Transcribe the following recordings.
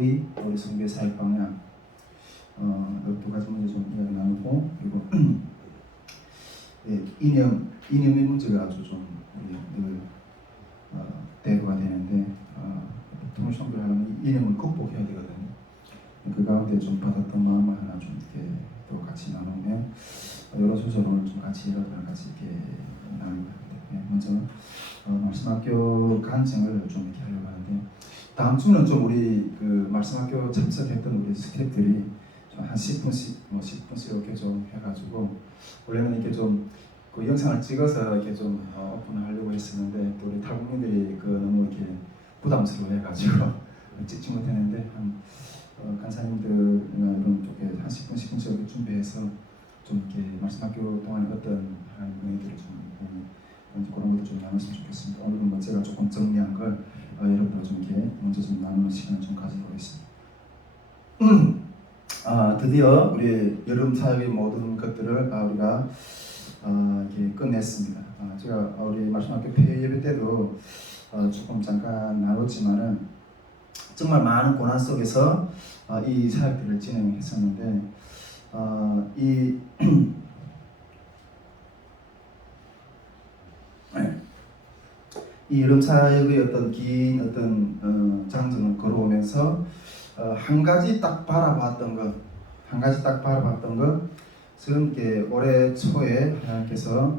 후의 우리 선교의 사역 방향 두 가지 문제 좀 이야기 나누고, 그리고 예, 이념의 문제가 아주 좀 늘 대두가 되는데, 통일 선교를 하려면 이념을 극복해야 되거든요. 그 가운데 좀 받았던 마음을 하나 좀 이렇게 또 같이 나누면 여러 소절을 좀 같이 여러분과 같이 이렇게 나누고 합니다. 먼저 말씀학교 간증을 좀 이렇게 하려고 하는데, 다음 주는 좀 우리 그 말씀학교 참석했던 우리 스태프들이 좀 한 10분씩 10분씩 이렇게 좀 해가지고, 원래는 이렇게 좀 그 영상을 찍어서 이렇게 좀 오픈을 하려고 했었는데, 또 우리 탈북민들이 그 너무 이렇게 부담스러워해가지고 찍지 못했는데, 한 간사님들이나 이런 쪽에 한 10분 10분씩 이렇게 준비해서 좀 이렇게 말씀학교 동안에 어떤 하나님 은혜들을 좀 그런 것도 좀 나눴으면 좋겠습니다. 오늘은 뭐 제가 조금 정리한 걸 여러분들 좀 이렇게 먼저 좀 나누는 시간을 좀 가지보겠습니다. 드디어 우리 여름 사역의 모든 것들을 우리가 이렇게 끝냈습니다. 제가 우리 말씀학교 폐회 예배 때도 조금 잠깐 나눴지만은, 정말 많은 고난 속에서 이 사역들을 진행했었는데, 이 여름 사역의 어떤 긴 어떤 장정을 걸어오면서 한 가지 딱 바라봤던 것, 지금 이렇게 올해 초에 하나님께서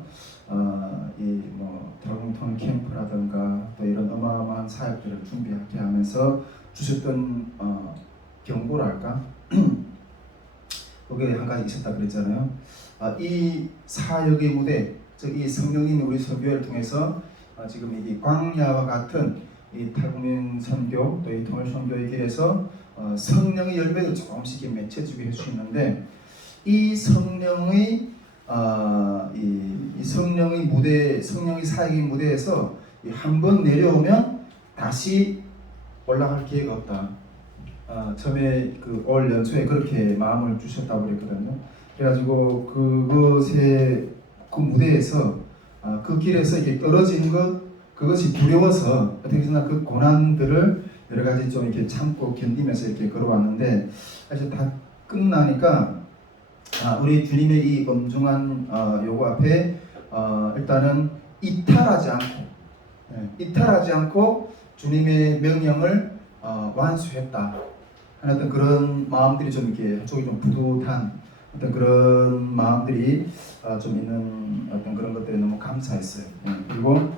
이 뭐 드라곤톤 캠프라든가 또 이런 어마어마한 사역들을 준비하게 하면서 주셨던 경고랄까 그게 한 가지 있었다 그랬잖아요. 이 사역의 무대, 즉 이 성령님이 우리 선교회를 통해서 지금 이 광야와 같은 이 탈북민 선교, 또 이 통일 선교의 길에서 성령의 열매를 조금씩 맺혀지게 할 수 있는데, 이 성령의 이 성령의 무대, 성령의 사역의 무대에서 한번 내려오면 다시 올라갈 기회가 없다. 처음에 그 올 연초에 그렇게 마음을 주셨다고 그랬거든요. 그래가지고 그 무대에서 그 길에서 이렇게 떨어지는 그것이 두려워서 어떻게 해서나 그 고난들을 여러 가지 좀 이렇게 참고 견디면서 이렇게 걸어왔는데, 사실 다 끝나니까 우리 주님의 이 엄중한 요구 앞에 일단은 이탈하지 않고 주님의 명령을 완수했다 하는 어떤 그런 마음들이 좀 이렇게 한쪽이 좀 뿌듯한 어떤 그런 마음들이 좀 있는 어떤 그런 것들이 너무 감사했어요. 그리고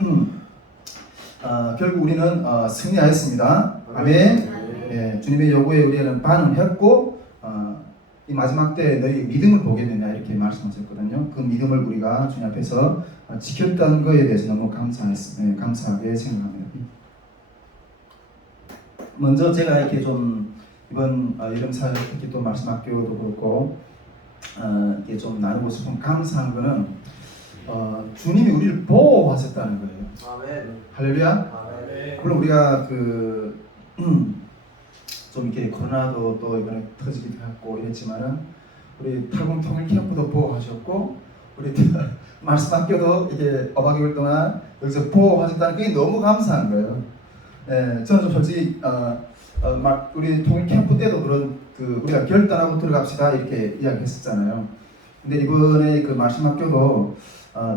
결국 우리는 승리하였습니다. 아멘. 주님의 요구에 우리는 반응했고, 이 마지막 때 너희 믿음을 보게 되냐 이렇게 말씀하셨거든요. 그 믿음을 우리가 주님 앞에서 지켰던 것에 대해서 너무 감사하게 생각합니다. 먼저 제가 이렇게 좀 이번 여름 사역 특히 또 말씀학교도 그렇고 이렇게 좀 나누고 싶은 감사한 거는 주님이 우리를 보호하셨다는 거예요. 아멘. 할렐루야. 아멘. 물론 우리가 좀 이렇게 코로나도 또 이번에 터지기도 했고 이랬지만은, 우리 탈북 통일 캠프도 보호하셨고, 우리 말씀학교도 이게 5박 6일 동안 여기서 보호하셨다는 게 너무 감사한 거예요. 저는 좀 솔직히 우리 통일 캠프 때도 그런 우리가 결단하고 들어갑시다 이렇게 이야기했었잖아요. 근데 이번에 그 말씀학교도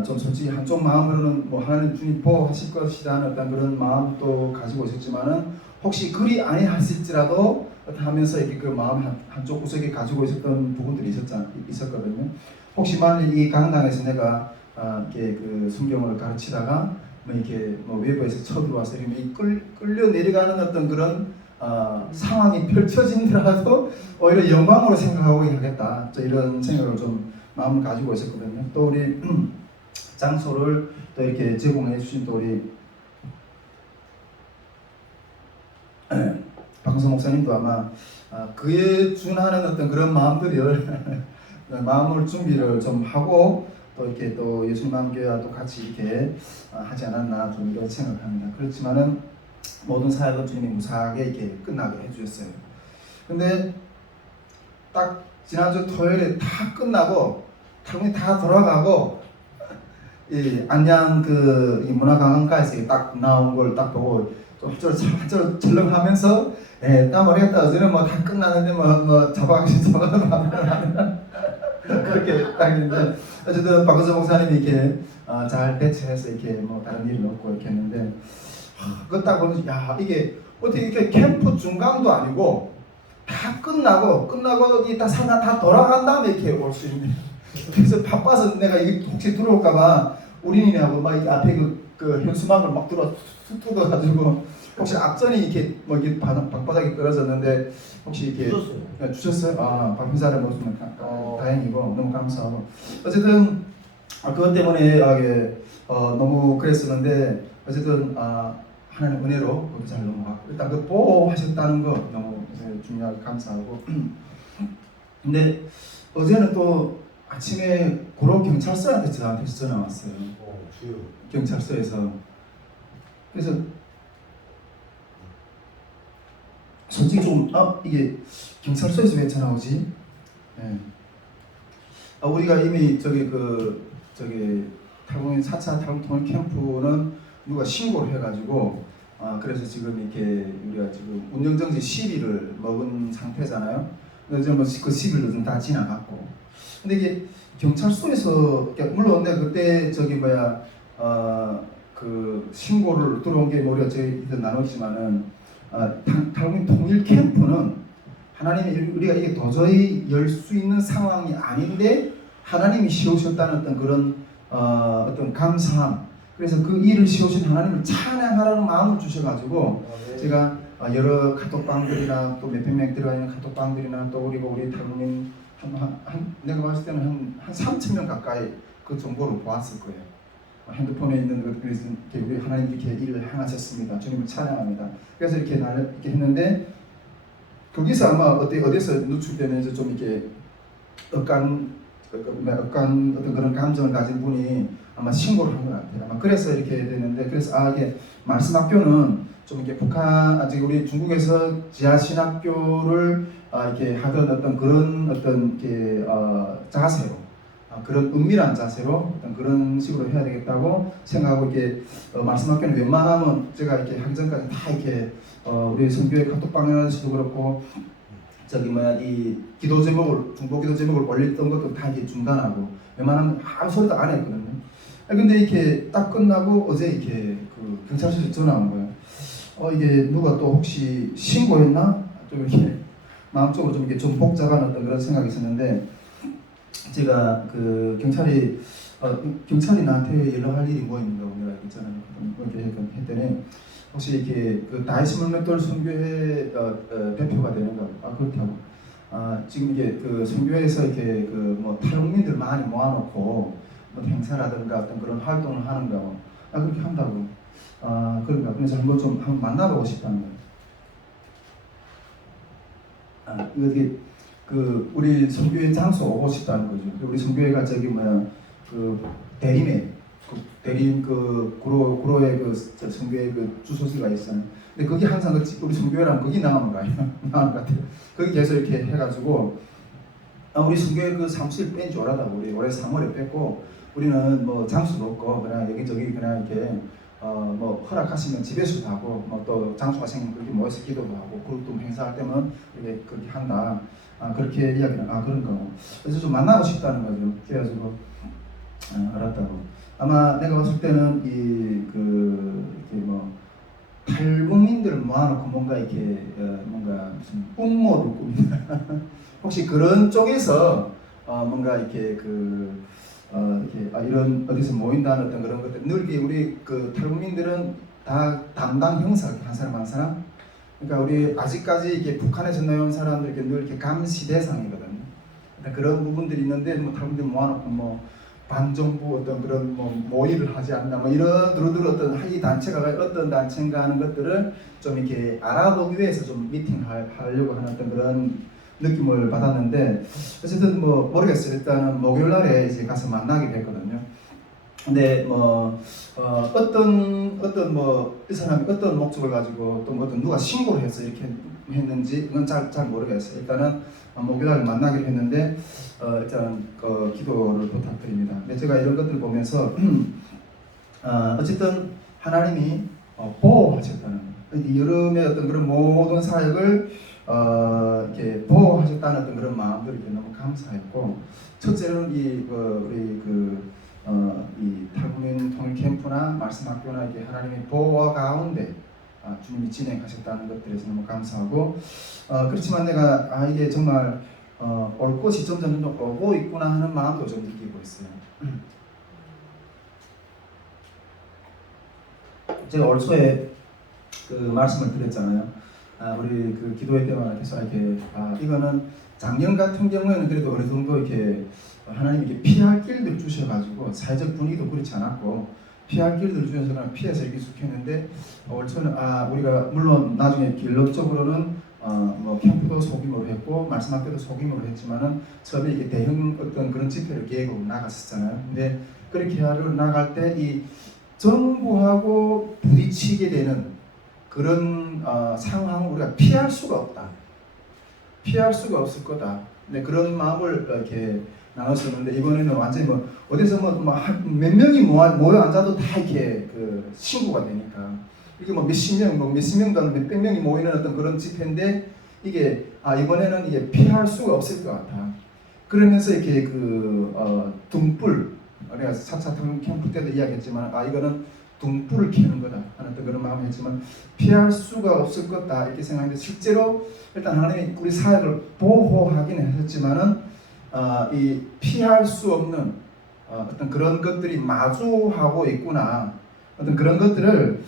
좀 솔직히 한쪽 마음으로는 뭐 하나님 주님 보호하실 것이라는 어떤 그런 마음도 가지고 있었지만은, 혹시 그리 아니했을지라도 하면서 이렇게 그 마음 한쪽 구석에 가지고 있었던 부분들이 있었거든요. 혹시 만일 이 강당에서 내가 이렇게 그 성경을 가르치다가 이렇게 외부에서 쳐들어와서 이렇게 끌려 내려가는 어떤 그런 상황이 펼쳐진더라도 오히려 영광으로 생각하고 하겠다, 이런 생각을 좀 마음을 가지고 있었거든요. 또 우리 장소를 또 이렇게 제공해 주신 또 우리 박은서 목사님도 아마 그에 준하는 어떤 그런 마음을 준비를 좀 하고 또 이렇게 또 예수님교회와 또 같이 이렇게 하지 않았나 좀 이렇게 생각합니다. 그렇지만은 모든 사역은 주님이 무사하게 이렇게 끝나게 해주셨어요. 근데 딱 지난주 토요일에 다 끝나고 탈북이 다 돌아가고 이 안양 이 문화관광가에서 딱 나온 걸 딱 보고 좀 한절 철렁하면서 네, 딱 모르겠다. 어제는 뭐 다 끝나는데 뭐 잡아가면 그렇게 딱 했는데 어쨌든 박은서 목사님이 이렇게 잘 배치해서 이렇게 뭐 다른 일은 없고 이렇게 했는데 그거 딱 보면 야 이게 어떻게 이렇게 캠프 중간도 아니고 다 끝나고 이다 사나 다 돌아간 다음에 이렇게 올 수 있는. 그래서 바빠서 내가 이게 혹시 들어올까봐 우린이하고 막 이렇게 앞에 그 현수막을 막 뜯어가지고 혹시 앞전이 이렇게 뭐 이렇게 방바닥이 떨어졌는데 혹시 이렇게 주셨어요? 아 박민사를 모시면 다행이고 너무 감사하고 어쨌든 그것 때문에 너무 그랬었는데 어쨌든 하나님 은혜로 그렇게 잘 넘어갔고 일단 그 보호하셨다는 거 너무 중요하게 감사하고 근데 어제는 또 아침에 고로 경찰서한테 저한테 전화 왔어요. 경찰서에서 그래서 솔직히 좀 이게 경찰서에서 왜 전화 오지? 네. 우리가 이미 저기 탈북민 4차 탈북 캠프는 누가 신고를 해가지고 그래서 지금 이렇게 우리가 지금 운영정지 10일을 먹은 상태잖아요. 그래서 뭐 그 10일도 좀 다 지나갔고. 근데 이게 경찰서에서 물론 내가 그때 그 신고를 들어온 게 우리가 저희들 나눴지만은 탈북민 통일 캠프는 하나님이 우리가 이게 도저히 열 수 있는 상황이 아닌데 하나님이 씌우셨다는 어떤 그런 어떤 감사함. 그래서 그 일을 씌우신 하나님을 찬양하라는 마음을 주셔가지고 제가 여러 카톡방들이나 또 몇백 명 들어가 있는 카톡방들이나 또 우리 탈북민 내가 봤을 때는 한 3,000명 가까이 그 정보를 보았을 거예요. 핸드폰에 있는 그래서 우리 하나님 이렇게 일을 행하셨습니다. 주님을 찬양합니다. 그래서 이렇게 했는데 거기서 아마 어디서 노출되면서 좀 이렇게 억간 어떤 그런 감정을 가진 분이 아마 신고를 한 것 같아요. 아마 그래서 이렇게 되는데 그래서 이게 말씀학교는 좀 이렇게 아직 우리 중국에서 지하신학교를 이렇게 하던 어떤 그런 이렇게 자세로 그런 은밀한 자세로 어떤 그런 식으로 해야 되겠다고 생각하고 이렇게 말씀학교는 웬만하면 제가 이렇게 하기 전까지 다 이렇게 우리 선교회 카톡방에서도 그렇고 이 기도 제목을 중보 기도 제목을 올렸던 것도 다 이렇게 중단하고 웬만하면 아무 소리도 안 했거든요. 근데 이렇게 딱 끝나고 어제 이렇게 그 경찰서에서 전화 온 거예요. 이게 누가 또 혹시 신고했나? 좀 이렇게 마음적으로 좀 이렇게 좀 복잡한 어떤 그런 생각이 있었는데 제가 그 경찰이 나한테 연락할 일이 뭐 있는가 내가 있잖아요. 이렇게 했더니 혹시 이렇게 그 다이스몬 맷돌 선교회 대표가 되는가? 그렇다고. 지금 이게 그 선교회에서 이렇게 그 뭐 탈북민들 많이 모아놓고 뭐 행사라든가 어떤 그런 활동을 하는가? 그렇게 한다고. 그런가? 그래서 한번 만나보고 싶다는 거예요. 이게 그 우리 선교회 장소 오고 싶다는 거죠. 우리 선교회가 그 대림 그 구로에 그 선교회 그 주소지가 있어요. 근데 거기 항상 우리 선교회랑 거기 나가는 거 아니에요? 나가는 것 같아요. 거기 계속 이렇게 해가지고 우리 선교회 그 사무실 뺀 줄 알았다고. 우리 올해 3월에 뺐고 우리는 뭐 장소도 없고 그냥 여기저기 그냥 이렇게 뭐 허락하시면 집에서도 하고 뭐 또 장소가 생기면 그렇게 모여서 기도도 하고 그룹도 행사할 때면 이렇게 그렇게 한다. 그렇게 이야기를 그런가. 그래서 좀 만나고 싶다는 거죠. 그래가지고 알았다고. 아마 내가 봤을 때는 이렇게 뭐 탈북민들을 모아놓고 뭔가 이렇게 뭔가 무슨 음모를 꿉니다. 혹시 그런 쪽에서 뭔가 이렇게 이렇게 이런 어디서 모인다는 어떤 그런 것들 늘 우리 그 탈북민들은 다 담당 형사 한 사람 한 사람. 그러니까 우리 아직까지 이렇게 북한에서 나온 사람들 늘 이렇게 감시 대상이거든요. 그런 부분들이 있는데 뭐 탈북민들 모아놓고 뭐 반정부 어떤 그런 뭐 모의를 하지 않나 뭐 이런 두루두루 어떤 이 단체가 어떤 단체인가 하는 것들을 좀 이렇게 알아보기 위해서 좀 미팅하려고 하는 어떤 그런 느낌을 받았는데 어쨌든 뭐 모르겠어요. 일단은 목요일 날에 이제 가서 만나게 됐거든요. 근데 뭐 어떤 뭐 이 사람이 어떤 목적을 가지고 또 어떤 누가 신고를 해서 이렇게 했는지 그건 잘 모르겠어요. 일단은 목요일날 만나기로 했는데 일단 기도를 부탁드립니다. 근데 제가 이런 것들을 보면서 어쨌든 하나님이 보호하셨다는 거예요. 여름의 어떤 그런 모든 사역을 이렇게 보호하셨다는 어떤 그런 마음들이 너무 감사했고, 첫째는 이 탈북민 통일 캠프나 말씀 학교나 이렇게 하나님의 보호와 가운데 주님이 진행하셨다는 것들에서 너무 감사하고, 그렇지만 내가 이게 정말 올 것이 점점 오고 있구나 하는 마음도 좀 느끼고 있어요. 제가 올 초에 그 말씀을 드렸잖아요. 우리 그 기도회 때마다 계속 이렇게 이거는 작년 같은 경우에는 그래도 어느 정도 이렇게 하나님이 이렇게 피할 길들을 주셔가지고 사회적 분위기도 그렇지 않았고 피할 길들을 주셔서 그냥 피해서 이렇게 숙했는데 올 초는 우리가 물론 나중에 결론적으로는 뭐 캠프도 소규모로 했고 말씀학교도 소규모로 했지만은 처음에 이게 대형 어떤 그런 집회를 계획하고 나갔었잖아요. 근데 그렇게 하러 나갈 때 이 정부하고 부딪히게 되는 그런 상황을 우리가 피할 수가 없다. 피할 수가 없을 거다. 네, 그런 마음을 이렇게 나눴었는데 이번에는 완전히 뭐 어디서 몇 명이 모여 앉아도 다 이렇게 그 신고가 되니까 이게 뭐 몇십 명, 몇십 명도 아니고 몇백 명이 모이는 어떤 그런 집회인데 이게 이번에는 이게 피할 수가 없을 것 같아. 그러면서 이렇게 등불 우리가 4차 탈북 캠프 때도 이야기했지만 이거는 등불을 켜는 거다 하는 그런 마음을 했지만 피할 수가 없을 거다 이렇게 생각했는데 실제로 일단 하나님이 우리 사역을 보호하긴 했었지만은 이 피할 수 없는 어떤 그런 것들이 마주하고 있구나 어떤 그런 것들을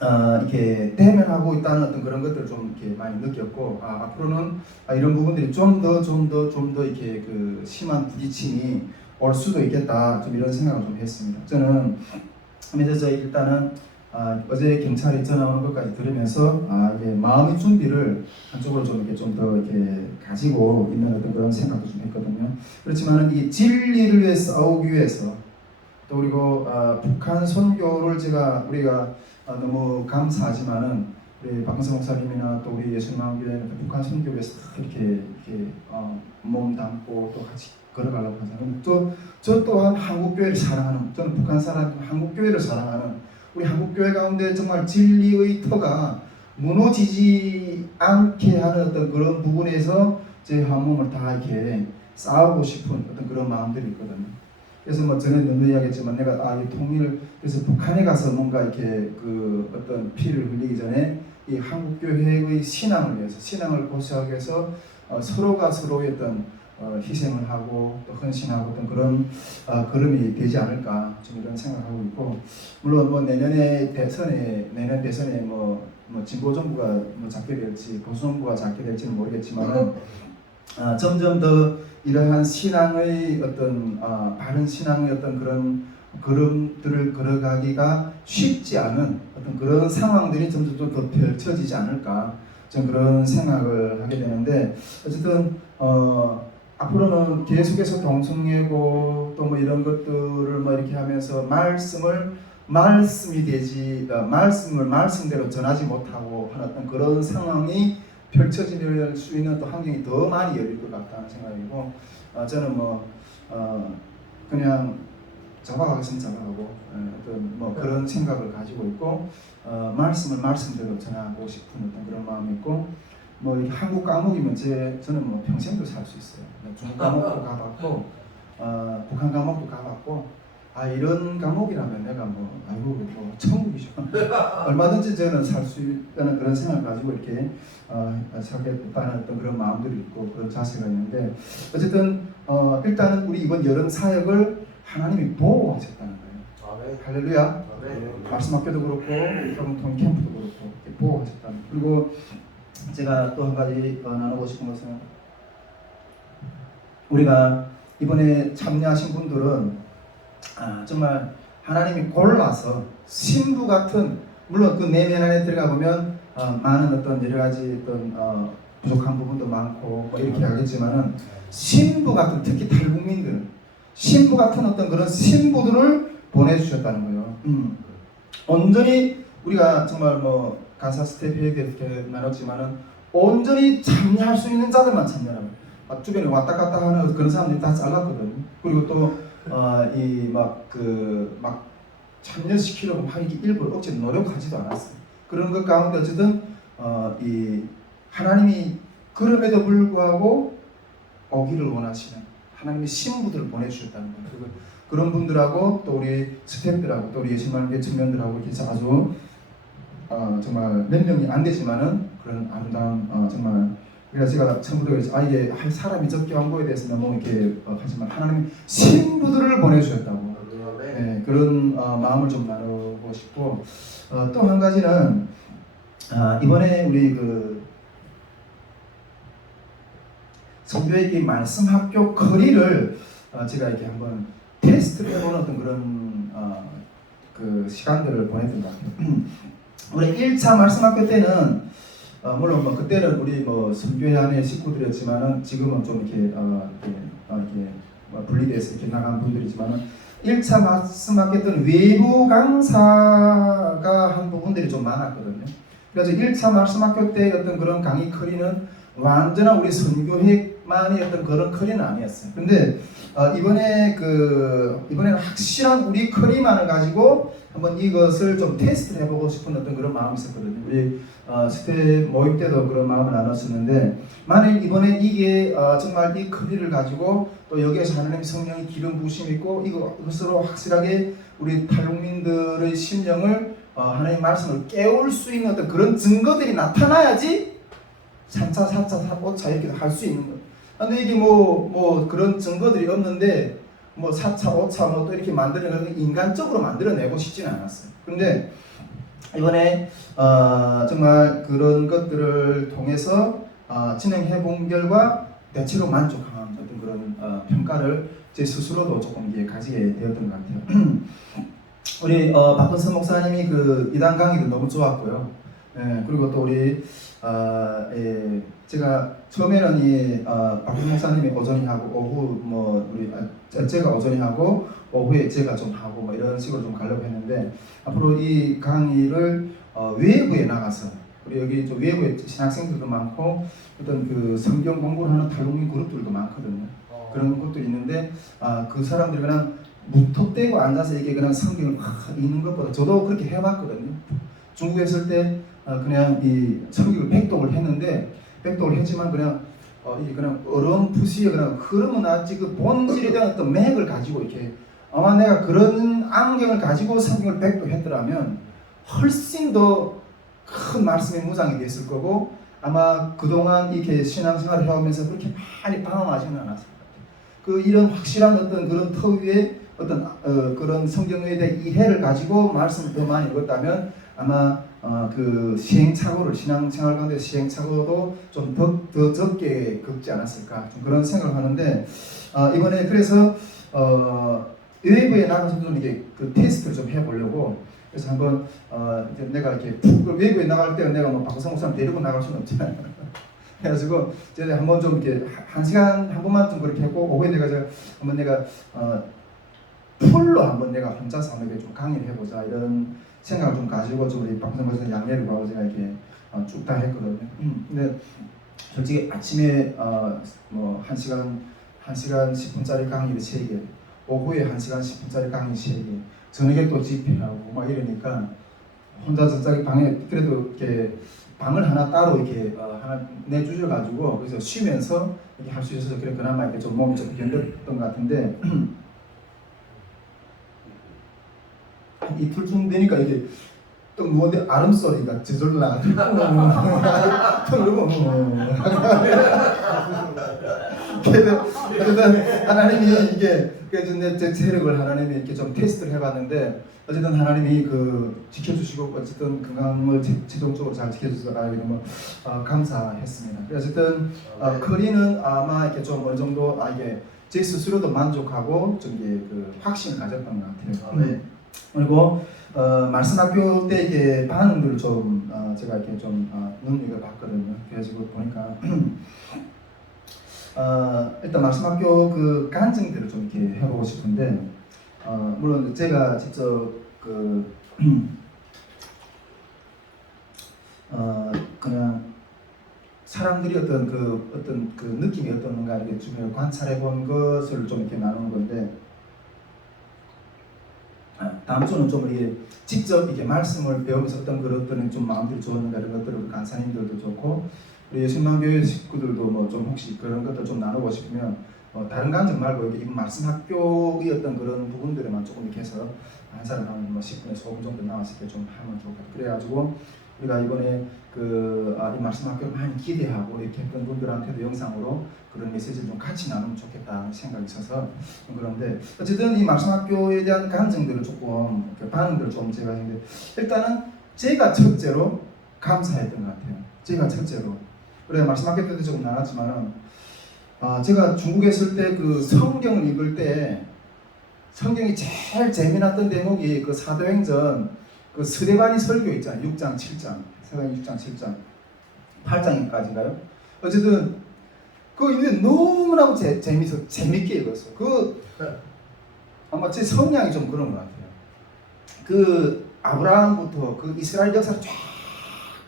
이렇게 대면하고 있다는 어떤 그런 것들을 좀 이렇게 많이 느꼈고 앞으로는 이런 부분들이 좀 더 이렇게 그 심한 부딪힘이 올 수도 있겠다 좀 이런 생각을 좀 했습니다. 저는 그래서 일단은 어제 경찰이 전화 오는 것까지 들으면서 이게 마음의 준비를 한쪽으로 좀 이렇게 좀 더 이렇게 가지고 있는 어떤 그런 생각도 좀 했거든요. 그렇지만은 이 진리를 위해 싸우기 위해서 또 그리고 북한 선교를 우리가 너무 감사하지만은 우리 박근성 목사님이나 또 우리 예수님마음교회는 북한 선교에서 이렇게 몸 담고 또 같이 걸어가려고 하잖아요. 저 또한 한국교회를 사랑하는, 저는 북한 사람, 한국교회를 사랑하는 우리 한국교회 가운데 정말 진리의 터가 무너지지 않게 하는 어떤 그런 부분에서 제 한 몸을 다 이렇게 싸우고 싶은 어떤 그런 마음들이 있거든요. 그래서 뭐 전에 너도 이야기했지만 내가 이 통일 그래서 북한에 가서 뭔가 이렇게 그 어떤 피를 흘리기 전에 이 한국교회의 신앙을 위해서 신앙을 보수하기 위해서 서로가 서로의 어떤 희생을 하고 또 헌신하고 어떤 그런 걸음이 되지 않을까 좀 이런 생각하고 있고 물론 뭐 내년 대선에 뭐 진보 정부가 뭐 잡게 될지 보수 정부가 잡게 될지는 모르겠지만 점점 더 이러한 신앙의 어떤 바른 신앙의 어떤 그런 걸음들을 걸어가기가 쉽지 않은 어떤 그런 상황들이 점점 더 펼쳐지지 않을까 좀 그런 생각을 하게 되는데 어쨌든 앞으로는 계속해서 동성예고 또 뭐 이런 것들을 뭐 이렇게 하면서 말씀이 되지 말씀대로 전하지 못하고 하는 어떤 그런 상황이 펼쳐질 수 있는 또 환경이 더 많이 열릴 것 같다는 생각이고 저는 그냥 잡아가겠으면 잡아가고 어떤 뭐 그런 생각을 가지고 있고 말씀을 말씀대로 전하고 싶은 어떤 그런 마음이 있고 뭐 이렇게 한국 과목이면 저는 뭐 평생도 살 수 있어요. 중국 과목도 가봤고 북한 과목도 가봤고 이런 과목이라면 내가 뭐 천국이죠. 얼마든지 저는 살 수 있다는 그런 생각을 가지고 이렇게 살겠다는 어떤 그런 마음들이 있고 그런 자세가 있는데 어쨌든 일단은 우리 이번 여름 사역을 하나님이 보호하셨다는 거예요. 아멘. 할렐루야. 아멘. 말씀학교도 그렇고 영통 캠프도 그렇고 보호하셨다는 거예요. 그리고 제가 또 한 가지 나누고 싶은 것은 우리가 이번에 참여하신 분들은 정말 하나님이 골라서 신부 같은 물론 그 내면 안에 들어가 보면 많은 어떤 여러 가지 어떤 부족한 부분도 많고 뭐 이렇게 하겠지만은 신부 같은 특히 탈북민들은 신부 같은 어떤 그런 신부들을 보내주셨다는 거예요. 온전히 우리가 정말 뭐 가사 스텝에 대해서 이렇게 나눴지만은 온전히 참여할 수 있는 자들만 참여하는 거예요. 주변에 왔다 갔다 하는 그런 사람들이 다 잘랐거든요. 그리고 또 참여시키려고 하기 일부러 억지로 노력하지도 않았어요. 그런 것 가운데 어쨌든 이 하나님이 그럼에도 불구하고 오기를 원하시는 하나님의 신부들을 보내주셨다는 거예요. 그런 분들하고 또 우리 스태프들하고 또 우리 예수님의 청년들하고 이렇게 아주 정말 몇 명이 안 되지만은 그런 아름다운 정말 그래서 제가 전부터 이게 할 사람이 적게 한 거에 대해서 너무 이렇게 하지만 하나님 신부들을 보내주셨다고 네, 그런 마음을 좀 나누고 싶고 또 한 가지는 이번에 우리 선교회의 말씀학교 거리를 제가 이렇게 한번 테스트를 해보는 어떤 그런 그 시간들을 보냈던 것 같아요. 우리 1차 말씀학교 때는 물론 뭐 그때는 우리 뭐 선교회 안에 식구들이었지만은 지금은 좀 이렇게 분리돼서 이렇게 나간 분들이지만은 1차 말씀학교 때는 외부 강사가 한 부분들이 좀 많았거든요. 그래서 1차 말씀학교 때 어떤 그런 강의 커리는 완전한 우리 선교회만의 어떤 그런 커리는 아니었어요. 근데 이번에는 확실한 우리 커리만을 가지고 한번 이것을 좀 테스트를 해보고 싶은 어떤 그런 마음이 있었거든요. 우리 스텝 모임 때도 그런 마음을 나눴었는데 만일 이번에 이게 정말 이 커리를 가지고 또 여기에서 하나님의 성령이 기름 부으심이 있고 이것으로 확실하게 우리 탈북민들의 심령을 하나님의 말씀을 깨울 수 있는 어떤 그런 증거들이 나타나야지 3차, 4차, 5차 이렇게 할 수 있는 거예요. 근데 이게 뭐 그런 증거들이 없는데 뭐 4차, 5차 뭐 또 이렇게 만드는 인간적으로 만들어내고 싶지는 않았어요. 근데 이번에 정말 그런 것들을 통해서 진행해 본 결과 대체로 만족한 어떤 그런 평가를 제 스스로도 조금 이게 가지게 되었던 것 같아요. 우리 박근선 목사님이 그 이단 강의도 너무 좋았고요. 예, 그리고 또 우리 제가 처음에는 이 박근 목사님이 오전히 하고 오후 뭐 우리 제가 오전히 하고 오후에 제가 좀 하고 뭐 이런 식으로 좀 가려고 했는데 앞으로 이 강의를 외부에 나가서 우리 여기 좀 외부에 신학생들도 많고 어떤 그 성경 공부를 하는 탈북민 그룹들도 많거든요. 그런 것들이 있는데 그 사람들이 그냥 무턱대고 앉아서 이게 그냥 성경을 읽는 것보다 저도 그렇게 해봤거든요. 중국에 있을 때 그냥 이 성경을 백독을 했는데 백독을 했지만 그냥 이게 그냥 어렴풋이 그냥 흐름은 나지 그 본질에 대한 어떤 맥을 가지고 이렇게 아마 내가 그런 안경을 가지고 성경을 백독했더라면 훨씬 더 큰 말씀의 무장이 됐을 거고 아마 그동안 이렇게 신앙생활을 해오면서 그렇게 많이 방황하지는 않았을 것 같아요. 이런 확실한 어떤 그런 터 위에 어떤 그런 성경에 대한 이해를 가지고 말씀을 더 많이 읽었다면 아마 그 시행착오를 신앙생활 가운데 시행착오도 좀 더 적게 겪지 않았을까 좀 그런 생각을 하는데 이번에 그래서 외부에 나가서 좀 이게 그 테스트를 좀 해보려고 그래서 한번 내가 이렇게 외부에 나갈 때는 내가 뭐 박성 목사님 데리고 나갈 수는 없잖아요. 그래가지고 제가 한번 좀 이렇게 한 시간 한 번만 좀 그렇게 했고 오후에 한번 내가 풀로 한번 내가 혼자서 한번 좀 강의를 해보자 이런 생각을 좀 가지고 좀 우리 박성 목사님 양해를 구하고 제가 이렇게 쭉 다 했거든요. 근데 솔직히 아침에 뭐 1시간 10분짜리 강의를 3개, 오후에 1시간 10분짜리 강의 3개, 저녁에 또 집회하고 막 이러니까 혼자 저기 방에 그래도 이렇게 방을 하나 따로 이렇게 하나 내주셔 가지고 그래서 쉬면서 이렇게 할 수 있어서 그래 그나마 이렇게 좀 몸이 좀 견뎠던 것 같은데 한 이틀쯤 되니까 이게 또 누군데 아름 소리가 저절로 나가지고 그래서 하나님이 이게 그래서 제 체력을 하나님이 이렇게 좀 테스트를 해봤는데 어쨌든 하나님이 그 지켜주시고 어쨌든 건강을 지속적으로 잘 지켜주셔서 너무 감사했습니다. 그래서 어쨌든 커리는 아마 이렇게 좀 어느 정도 이게 제 스스로도 만족하고 좀 이게 그 확신을 가졌던 것 같아요. 그리고 말씀학교 때 이게 반응들을 좀 제가 이렇게 좀 눈여겨 봤거든요. 그래가지고 보니까 일단 말씀학교 그 간증들을 좀 이렇게 해보고 싶은데 물론 제가 직접 그냥 사람들이 어떤 그 느낌이 어떤가 이렇게 좀 관찰해 본 것을 좀 이렇게 나누는 건데 다음 주는 좀 이렇게 직접 이렇게 말씀을 배우면서 어떤 그런 좀 마음들이 좋았는가 이런 것들을 간사님들도 좋고 우리 여신만교회 식구들도 뭐 좀 혹시 그런 것들 좀 나누고 싶으면 다른 간증 말고 이렇게 말씀 학교의 어떤 그런 부분들에만 조금 이렇게 해서 한 사람 한 뭐 10분에서 5분 정도 나왔을 때 좀 하면 좋을 것 같아요. 그래가지고 우리가 이번에 이 말씀 학교를 많이 기대하고 이렇게 했던 분들한테도 영상으로 그런 메시지를 좀 같이 나누면 좋겠다는 생각이 있어서 그런데 어쨌든 이 말씀 학교에 대한 간증들을 조금 반응들을 좀 제가 했는데 일단은 제가 첫째로 감사했던 것 같아요. 제가 첫째로 그래 말씀 학교 때도 조금 나눴지만은 제가 중국에 있을 때 그 성경을 읽을 때 성경이 제일 재미났던 대목이 그 사도행전 그 스데반이 설교 있잖아요. 6장, 7장, 사도행 6장, 7장, 8장까지인가요? 어쨌든 그 읽는데 너무나도 재밌게 읽었어요. 아마 제 성향이 좀 그런 것 같아요. 그 아브라함부터 그 이스라엘 역사를 쫙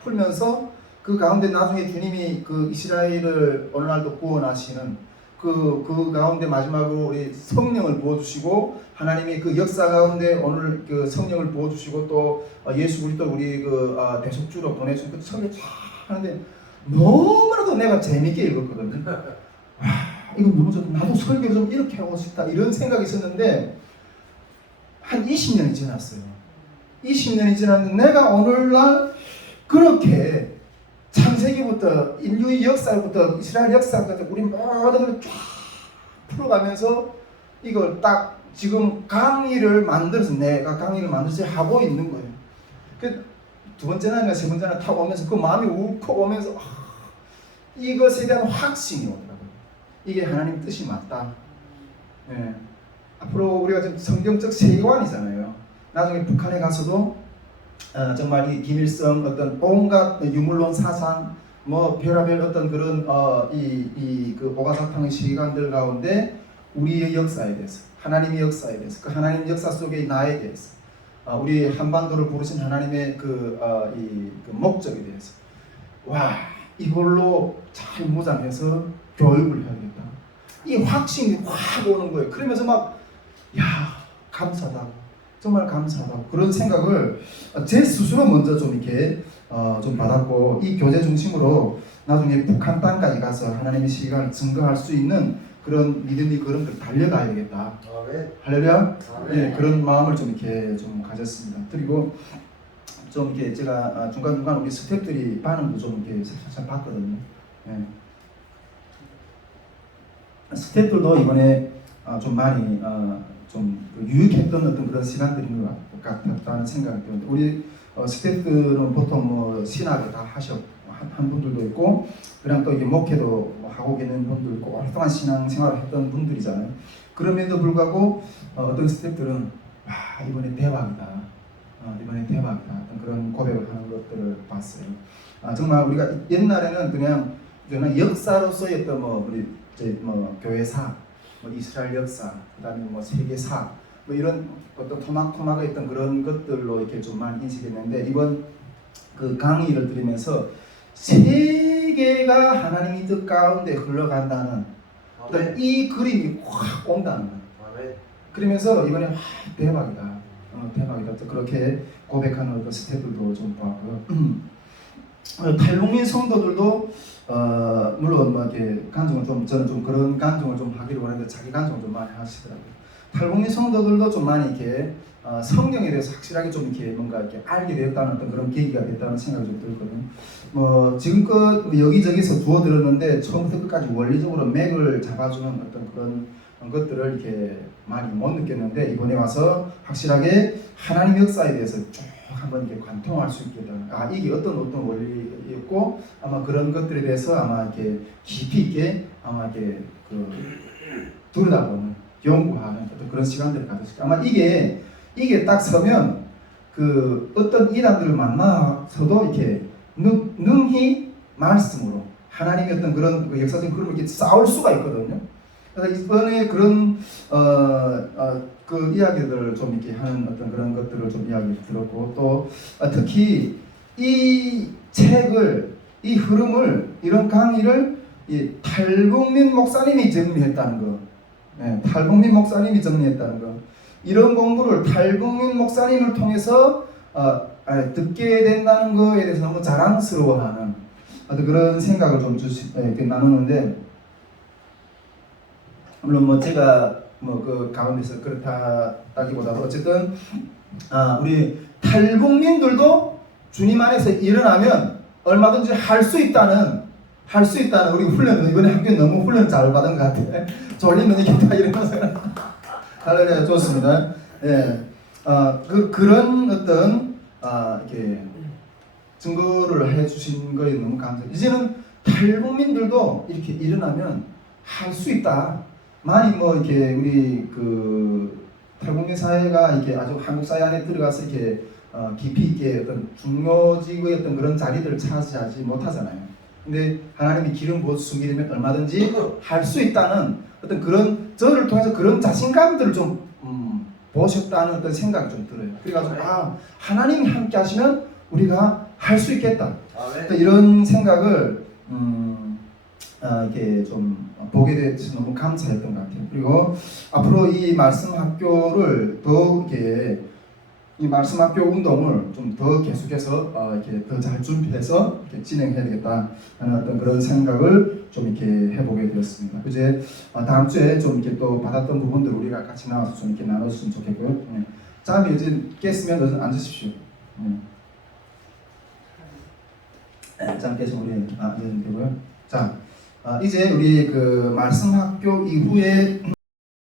풀면서 그 가운데 나중에 주님이 그 이스라엘을 어느 날도 구원하시는 그 가운데 마지막으로 우리 성령을 부어주시고 하나님이 그 역사 가운데 오늘 그 성령을 부어주시고 또 예수 그리스도 우리 그 대속주로 보내준 그 설교 쫙 하는데 너무나도 내가 재밌게 읽었거든요. 이거 너무 좋다. 나도 설교 좀 이렇게 하고 싶다 이런 생각이 있었는데 한 20년이 지났어요. 20년이 지났는데 내가 오늘날 그렇게 창세기부터 인류의 역사부터 이스라엘 역사부터 우리 모든 걸 쫙 풀어가면서 이걸 딱 지금 내가 강의를 만들어서 하고 있는 거예요. 그 두 번째나 세 번째나 타고 오면서 그 마음이 울컥 오면서 이것에 대한 확신이 오더라고요. 이게 하나님 뜻이 맞다. 예. 앞으로 우리가 지금 성경적 세계관이잖아요. 나중에 북한에 가서도 정말 이 김일성 어떤 온갖 유물론 사상, 뭐 별의별 어떤 그런 그 오가사탕의 시간들 가운데 우리의 역사에 대해서, 하나님의 역사에 대해서, 그 하나님 역사 속의 나에 대해서, 우리 한반도를 부르신 하나님의 그 목적에 대해서, 이걸로 잘 무장해서 교육을 해야겠다. 이 확신이 확 오는 거예요. 그러면서 감사하다. 정말 감사하다. 그런 생각을 제 스스로 먼저 좀 이렇게 좀 받았고 이 교제 중심으로 나중에 북한 땅까지 가서 하나님의 시간을 증거할 수 있는 그런 믿음의 걸음들 달려가야 되겠다. 할렐루야. 네, 그런 마음을 좀 이렇게 좀 가졌습니다. 그리고 좀 이렇게 제가 중간중간 우리 스태프들이 반응도 좀 이렇게 살짝 봤거든요. 네. 스태프들도 이번에 좀 많이 좀 유익했던 어떤 그런 시간들인 것 같다는 생각이 드는데 우리 스태프들은 보통 뭐 신학을 다 한 분들도 있고 그냥 또 이게 목회도 하고 계는 분도 있고 오랫동안 신앙생활을 했던 분들이잖아요. 그럼에도 불구하고 어떤 스태프들은 이번에 대박이다. 이번에 대박이다. 어떤 그런 고백을 하는 것들을 봤어요. 정말 우리가 옛날에는 그냥 역사로서의 어떤 우리 교회사, 이스라엘 역사, 그다음에 세계사, 이런 어떤 토막토막의 어떤 그런 것들로 이렇게 좀 많이 인식했는데 이번 그 강의를 들으면서 세계가 하나님의 뜻 가운데 흘러간다는 어떤 이 그림이 확 온다는 거예요. 그러면서 이번에 대박이다, 대박이다. 또 그렇게 고백하는 그 스태프들도 좀 봤고요. 탈북민 성도들도 물론 이렇게 간증을 저는 좀 그런 간증을 좀 하기를 원하는데 자기 간증을 좀 많이 하시더라고요. 탈북민 성도들도 좀 많이 이렇게 성경에 대해서 확실하게 좀 이렇게 뭔가 이렇게 알게 되었다는 어떤 그런 계기가 됐다는 생각이 좀 들거든요. 지금껏 여기저기서 주워 들었는데 처음부터 끝까지 원리적으로 맥을 잡아주는 어떤 그런 것들을 이렇게 많이 못 느꼈는데 이번에 와서 확실하게 하나님 역사에 대해서 쭉 한번 이렇게 관통할 수 있게 되는 이게 어떤 원리였고 아마 그런 것들에 대해서 아마 이렇게 깊이 있게 아마 이렇게 들여다보는 연구하는 어떤 그런 시간들을 가졌을 아마 이게 딱 서면 그 어떤 이단들을 만나서도 이렇게 능히 말씀으로 하나님의 어떤 그런 그 역사적인 그림을 이렇게 싸울 수가 있거든요. 그래서 이번에 그런 그 이야기들을 좀 이렇게 하는 어떤 그런 것들을 좀 이야기 들었고 또 특히 이 책을 이 흐름을 이런 강의를 이 탈북민 목사님이 정리했다는 거, 탈북민 목사님이 정리했다는 거. 이런 공부를 탈북민 목사님을 통해서 듣게 된다는 것에 대해서 너무 자랑스러워하는 어떤 그런 생각을 좀 나누는데, 물론 뭐 제가 뭐 그 가운데서 그렇다기보다도 어쨌든 우리 탈북민들도 주님 안에서 일어나면 얼마든지 할 수 있다는 우리 훈련, 이번에 학교에 너무 훈련 잘 받은 것 같아. 졸리면 이렇게 다 일어나서 할렐루야, 좋습니다. 예, 그런 어떤 이렇게 증거를 해주신 거에 너무 감사해요. 이제는 탈북민들도 이렇게 일어나면 할 수 있다. 많이 뭐 이렇게 우리 그 탈북민 사회가 이렇게 아주 한국 사회 안에 들어가서 이렇게 깊이 있게 어떤 중요직의 어떤 그런 자리들을 차지하지 못하잖아요. 근데 하나님이 기름 부어 숨기면 얼마든지 할 수 있다는 어떤 그런, 저를 통해서 그런 자신감들을 좀 보셨다는 어떤 생각이 좀 들어요. 그래가지고 하나님이 함께 하시면 우리가 할 수 있겠다. 이런 생각을 이렇게 좀 보게 돼서 너무 감사했던 것 같아요. 그리고 앞으로 이 말씀 학교를 더 이렇게, 이 말씀 학교 운동을 좀 더 계속해서 이렇게 더 잘 준비해서 이렇게 진행해야 되겠다 하는 어떤 그런 생각을 좀 이렇게 해보게 되었습니다. 이제 다음 주에 좀 이렇게 또 받았던 부분들 우리가 같이 나와서 좀 이렇게 나눴으면 좋겠고요. 잠이 이제 깼으면 앉으십시오. 잠 깨서 우리 앉으면 되고요. 자, 이제 우리 그 말씀 학교 이후에